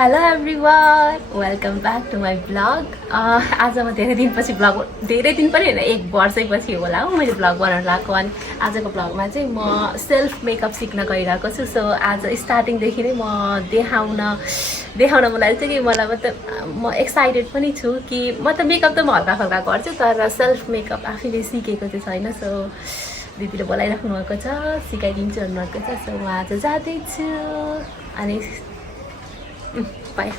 Hello everyone, welcome back to my blog. आज म धेरै दिनपछि धेरै दिन पनि होइन, 1 वर्षैपछि होला हो मैले ब्लग बनाउन लागेको। अनि आजको ब्लगमा चाहिँ म सेल्फ मेकअप सिक्न गइरहेको छु। सो आज स्टार्टिङदेखि नै म देखाउन मलाई चाहिँ कि मलाई मतलब म एक्साइटेड पनि छु कि मतलब मेकअप त म हल्का फल्का गर्छु, तर सेल्फ मेकअप आफैले सिकेको चाहिँ छैन। सो दिदीले बोलाइराख्नु भएको छ, सिकाइदिन्छु भन्नुभएको छ। सो म आज जाँदैछु अनि by.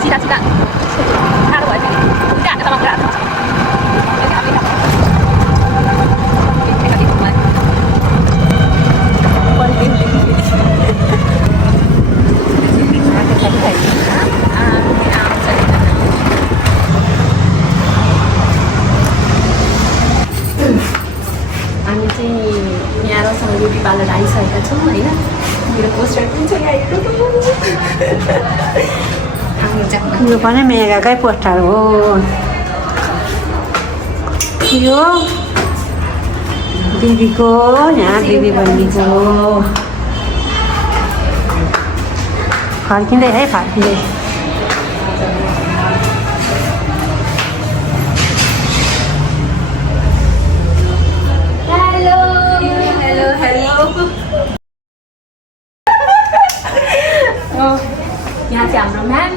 Sikat. Taruh aja. Tidak ada sama berat. हामी चाहिँ यहाँ रसँग ब्युटी पार्लर आइसकेका छौँ होइन। मेरो पोस्टर पनि छ यहाँ यो पनि मेगाकै पोस्टर हो। यो दिदीको, यहाँ दिदी बहिनीको फर्किँदै है, फर्किँदै। Hello hello hello. यहाँ चाहिँ हाम्रो म्याम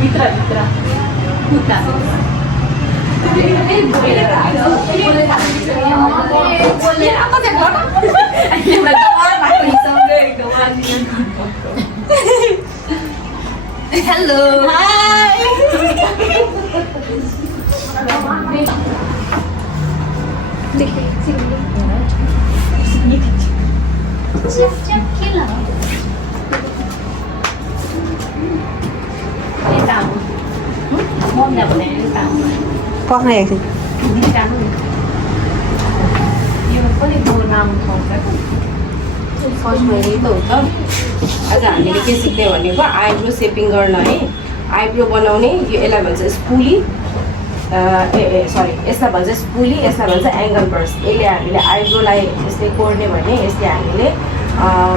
भित्र हेलो हाय। पक्न एकछिन फर्स्टमा यही त हो त। आज हामीले के सिक्ने भनेको आइब्रो सेपिङ गर्न है, आइब्रो बनाउने। यो यसलाई भन्छ स्पुली, सरी यसलाई भन्छ स्पुली, यसलाई भन्छ एङ्गल ब्रस। यसले हामीले आइब्रोलाई यस्तै कोर्ने भने यसले हामीले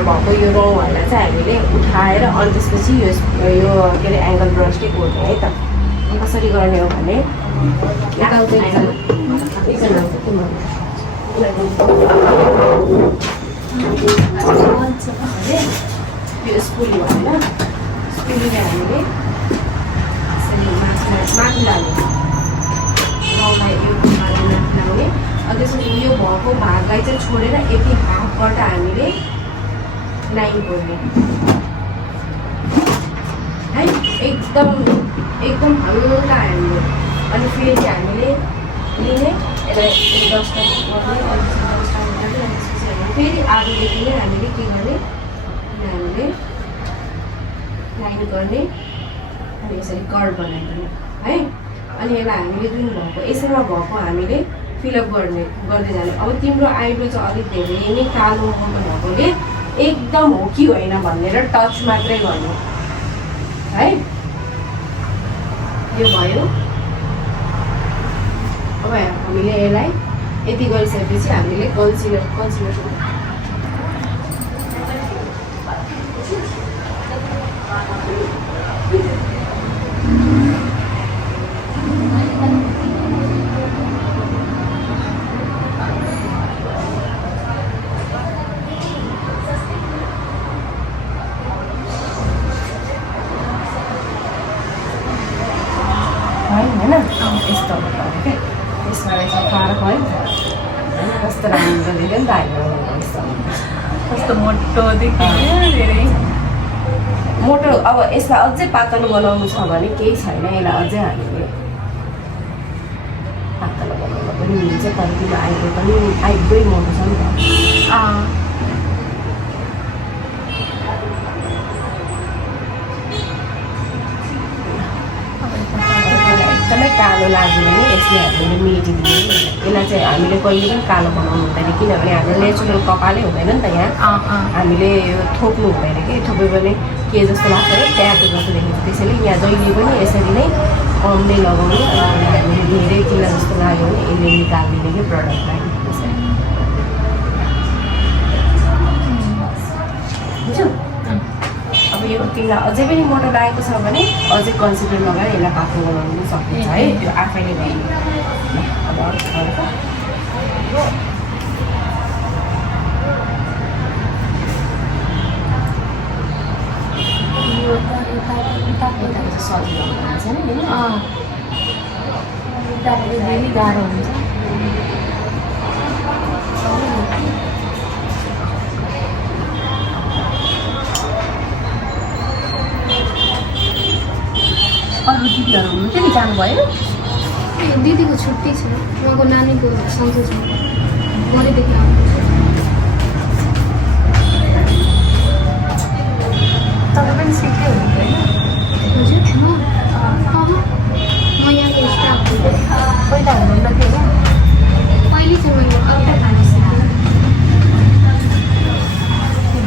भएको यो रौँहरूलाई चाहिँ हामीले उठाएर अनि त्यसपछि यो के अरे एङ्गल ब्रसले कोर्ने है त। कसरी गर्ने हो भने यताउता एकजना यो स्पुली भनेर स्पुलीले हामीले माथि लाग्ने गाउँलाई यो माथि लाग्ने। अनि त्यसपछि यो भएको भागलाई चाहिँ छोडेर यति हाफबाट हामीले लाइन कोर्ने है, एकदम हल्का हामीले। अनि फेरि हामीले लिने यसलाई 10 फेरि आगोदेखि नै हामीले के गर्ने, हामीले लाइन गर्ने अनि यसरी कर्भ बनाइदिने है। अनि यसलाई हामीले जुन भएको यसैमा भएको हामीले फिलअप गर्दै जाने। अब तिम्रो आइब्रो चाहिँ अलिक धेरै नै कालो मोटो भएकोले एकदम हो कि होइन भनेर टच मात्रै गर्नु है। यो भयो। अब हामीले यसलाई यति गरिसकेपछि हामीले कन्सिलर होइन यस्तो क्या यसलाई सफाएर भयो कस्तो राम्रो देख्यो नि त आइब्रो। कस्तो मोटो देखियो, धेरै मोटो। अब यसलाई अझै पातलो बनाउनु छ भने केही छैन, यसलाई अझै हामीले पातलो बनाउनु पनि मिल्छ। तर तिम्रो आइब्रो पनि आइब्रै मोटो छ नि त। एकदमै कालो लाग्यो भने यसले हामीले मेटिदिने। यसलाई चाहिँ हामीले कहिले पनि कालो बनाउनु हुँदैन किनभने हाम्रो नेचुरल कपालै हुँदैन नि त यहाँ। हामीले यो थोप्नु हुँदैन कि थोप्यो भने के जस्तो लाग्छ है ट्याटो जस्तो देखिन्छ। त्यसैले यहाँ जहिले पनि यसरी नै कम नै लगाउने। हामीले धेरै किन जस्तो लाग्यो भने यसले निकालिदिने कि प्रडक्टलाई त्यसरी बुझ्यौ। अब यो तिमीलाई अझै पनि मोटो लागेको छ भने अझै कन्सिडर लगाएर यसलाई पातलो बनाउनु पनि सकिन्छ है। त्यो आफैले भयो। अब सजिलो हुन्छ नि धेरै गाह्रो हुन्छ। अरू दिदीहरू हुनुहुन्थ्यो नि जानुभयो? दिदीको छुट्टी छ, उहाँको नानीको सन्चो छ, भोलिदेखि आउनुहुन्छ। तपाईँ पनि सिक्दै हुनुहुन्थ्यो होइन? हजुर म यहाँको स्टाफ हो। पहिला हुनुहुन्न थियो क्या? पहिले चाहिँ मैले अर्को खाना सिकेँ।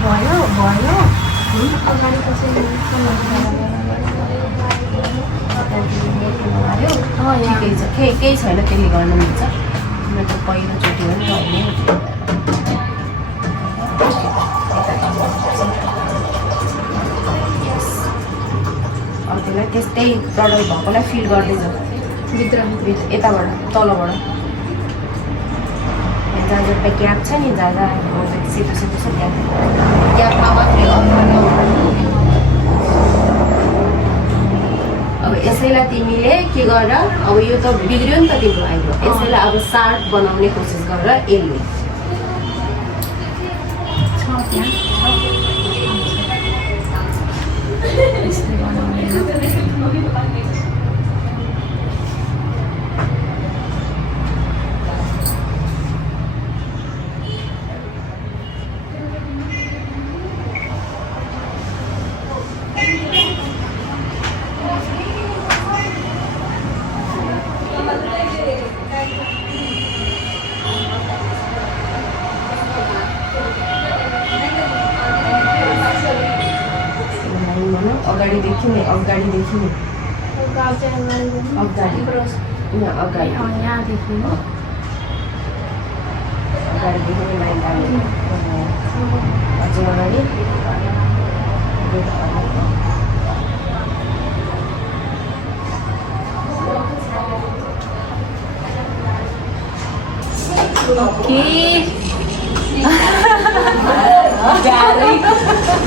भयो भयो अगाडिको चाहिँ ठिकै छ केही छैन त्यसले गर्नु मिल्छ। किन त पहिलोचोटि हो नि त होइन। त्यसलाई त्यस्तै प्रडक्ट भएकोलाई फिल गर्दै जाऊ भित्र यताबाट तलबाट जहाँ जहाँ क्याप छ नि जहाँ जहाँ सेतो सेतो छ त्यहाँ क्यापमा मात्रै अब यसैलाई तिमीले के गर। अब यो त बिग्रियो नि त तिम्रो आइब्रो। यसैलाई अब सार्प बनाउने कोसिस गर यसले। अगाडिदेखि नै अगाडिदेखि नै अगाडि यहाँ अगाडि यहाँदेखि अगाडिदेखि नै लाइन गाड्ने अझै अगाडि ओके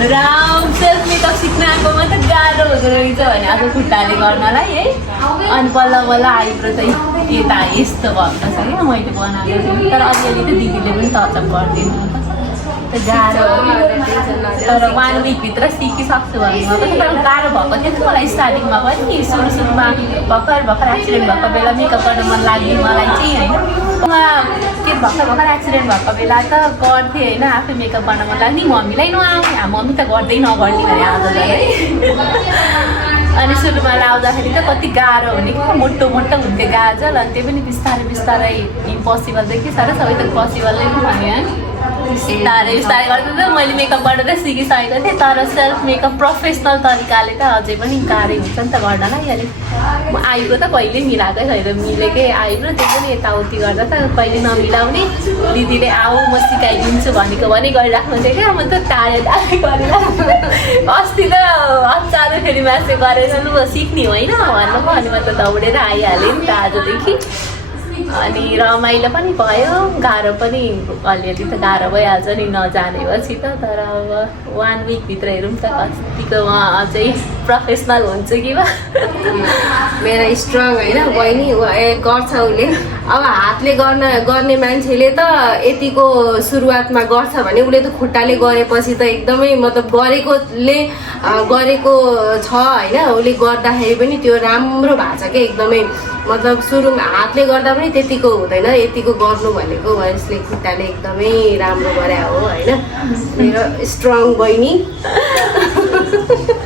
राम सेल्फ मेकअप सिक्न आएकोमा त गाह्रो हुँदो रहेछ भने अब खुट्टाले गर्नलाई है। अनि बल्ल बल्ल आइब्रो चाहिँ यता यस्तो भएको छ क्या मैले बनाएको थिएँ। तर अलिअलि त दिदीले पनि टचअप गरिदिनु गाह्रो तर 1 विकभित्र सिकिसक्छु भन्नुभएको थियो। तर गाह्रो भएको थियो नि मलाई स्टार्टिङमा पनि सुरुमा भर्खर एक्सिडेन्ट भएको बेला मेकअप गर्न मन लाग्यो मलाई चाहिँ होइन। के भर्खर एक्सिडेन्ट भएको बेला त गर्थेँ होइन आफै मेकअप गर्न मन लाग्ने मम्मीलाई नआउने मम्मी त गर्दै नगर्ने भने आज अनि सुरुमा लाउँदाखेरि त कति गाह्रो हुने कि मोटो मोटो हुन्थ्यो गाजल। अनि त्यो पनि बिस्तारै बिस्तारै इम्पोसिबल देखि साह्रै सबै त पोसिबल नै भयो बिस्तारै बिस्तारै गर्दा त मैले मेकअप गरेर सिकिसकेको थिएँ। तर सेल्फ मेकअप प्रोफेसनल तरिकाले त अझै पनि गाह्रै हुन्छ नि त गर्नलाई। अलिक आइब्रो त कहिले मिलाएकै छैन मिलेकै आइब्रो त्यो पनि यताउति गर्दा त कहिले नमिलाउने। दिदीले आऊ म सिकाइदिन्छु भनेको भने गरिराख्नु थियो क्या। म त टाढे टाढे गरिरहेको अस्ति त हचारो फेरि मासु गरेर लु सिक्ने होइन भन्नुभयो। अनि म त दौडेर आइहालेँ नि त आजदेखि। अनि रमाइलो पनि भयो गाह्रो पनि अलिअलि त गाह्रो भइहाल्छ नि नजानेपछि त। तर अब 1 विकभित्र हेरौँ त कतिको म अझै प्रोफेसनल हुन्छु कि बा। मेरो स्ट्रङ होइन बहिनी गर्छ उसले। अब हातले गर्ने मान्छेले त यतिको सुरुवातमा गर्छ भने उसले त खुट्टाले गरेपछि त एकदमै मतलब गरेको छ होइन। उसले गर्दाखेरि पनि त्यो राम्रो भएको छ क्या एकदमै। मतलब सुरुमा हातले गर्दा पनि त्यतिको हुँदैन यतिको गर्नु भनेको यसले खुट्टाले एकदमै राम्रो गरे हो होइन। मेरो स्ट्रङ बहिनी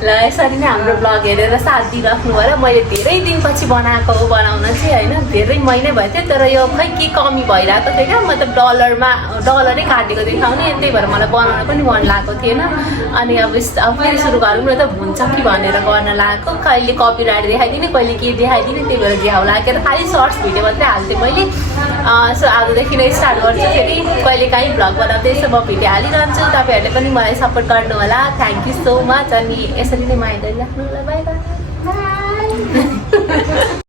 ल यसरी नै हाम्रो ब्लग हेरेर साथ दिइराख्नु भयो र मैले धेरै दिनपछि बनाएको हो बनाउन चाहिँ होइन धेरै महिनै भएको थियो तर यो खै के कमी भइरहेको थियो क्या मतलब डलरै काटेको देखाउने त्यही भएर मलाई बनाउन पनि मन लागेको थिएन अनि अब फेरि सुरु गरौँ न त हुन्छ कि भनेर गर्न लागेको कहिले कपिराइट देखाइदिने कहिले के देखाइदिने त्यही भएर झ्याउ लागेर खालि सर्ट्स भिडियो मात्रै हाल्थेँ मैले सो आजदेखि नै स्टार्ट गर्छु फेरि कहिले काहीँ भ्लग बनाउँदै यसो म भिडियो हालिरहन्छु तपाईँहरूले पनि मलाई सपोर्ट गर्नु होला थ्याङ्क यू सो मच अनि यसरी नै माया गरिराख्नु होला बाई बाई